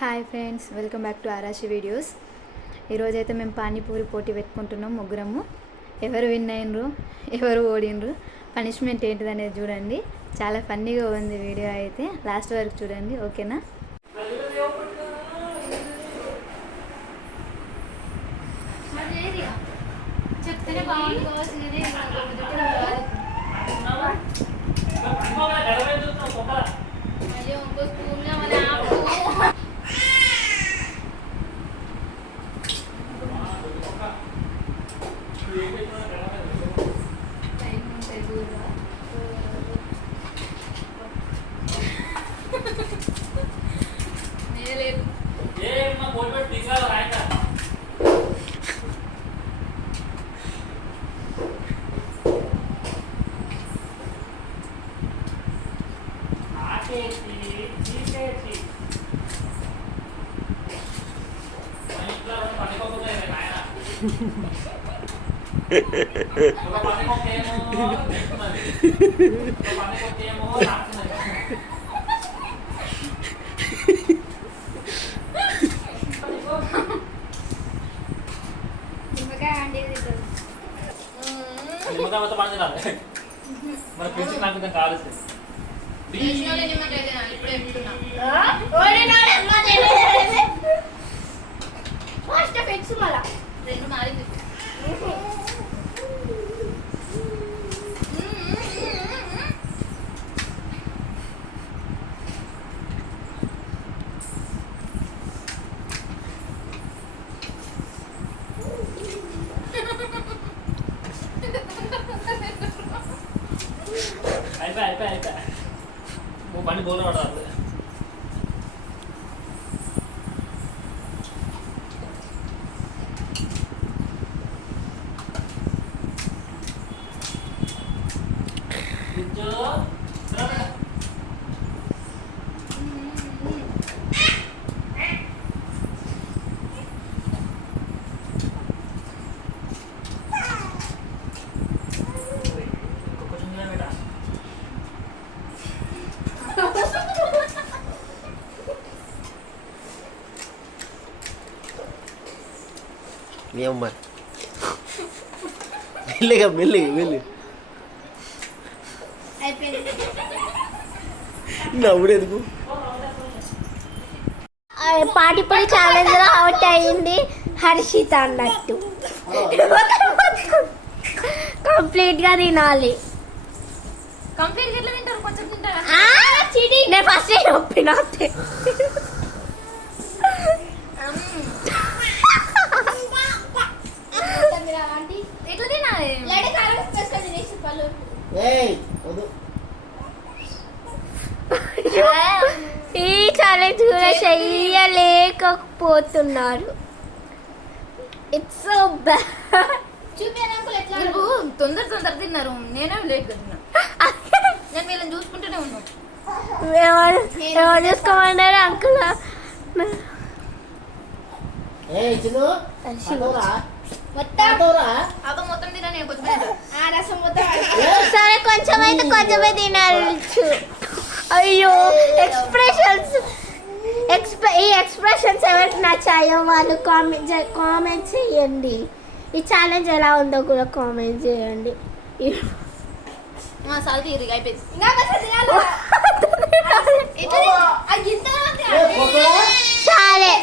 Hi friends, welcome back to Arashi videos. ఈరోజైతే మేము పానీపూరి పోటీ పెట్టుకుంటున్నాం ముగ్గురము. ఎవరు విన్ అయినరు, ఎవరు ఓడినరు, పనిష్మెంట్ ఏంటిది అనేది చూడండి. చాలా ఫన్నీగా ఉంది వీడియో, అయితే లాస్ట్ వరకు చూడండి, ఓకేనా? మన పిలిచి నాకు కావాల్సింది అయిపోయి బండి బోల్ పడాలి. నీ అమ్మ మెల్లిగా మెల్లిగా మెల్లి నవ్వుడెందుకు? పాటిపడి ఛాలెంజ్ లో అవుట్ అయింది హర్షిత అన్నట్టు. కంప్లీట్ గా తినాలి. నేను ఫస్ట్ చెప్పిన ఈ ఛాలెంజ్ కూడా చెయ్యలేకపోతున్నారు. It's so bad. తొందర తిన్నారు, నేనే లేట్ తిన్నా. నేను వీళ్ళని చూసుకుంటూనే ఉన్నాను. ఎవరు చూసుకోమన్నారు అంకుల్? మొత్తం తిననే సరే, కొంచెమే తినచ్చు. అయ్యో, ఈ ఎక్స్ప్రెషన్స్ ఎవరికి నచ్చాయో వాళ్ళు కామెంట్ చేయండి. ఈ ఛాలెంజ్ ఎలా ఉందో కూడా కామెంట్ చేయండి. సరే